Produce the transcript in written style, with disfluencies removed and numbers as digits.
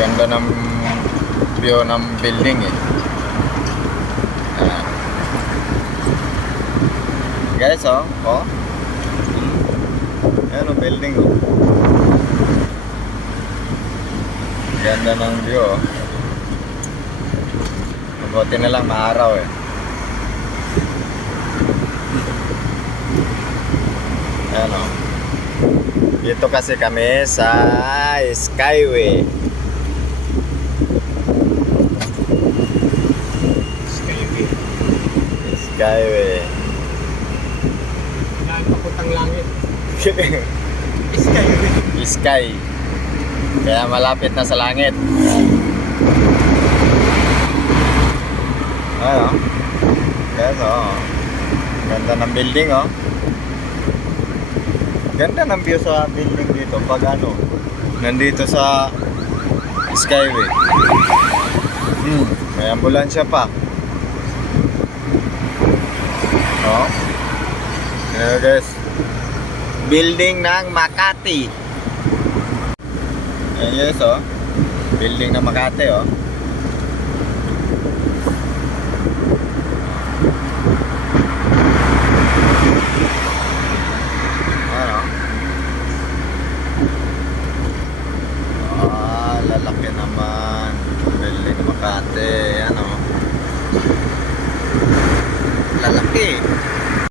Ganda ng view ng building eh. Ayan. Guys, oh. Ayan ang building oh. Ganda ng view oh. Mabuti na lang maaraw eh. Ayan oh. Dito kasi kami sa Skyway. Skyway. Papuntang langit. Skyway. Sky. Kaya malapit na sa langit. Ano? Guys, oh. Ganda ng building, oh. Ganda ng view sa building dito pag ano, nandito sa Skyway. May ambulansya pa. Oh. Ayan guys. Building ng Makati. Ayan guys, oh. Building ng Makati, oh.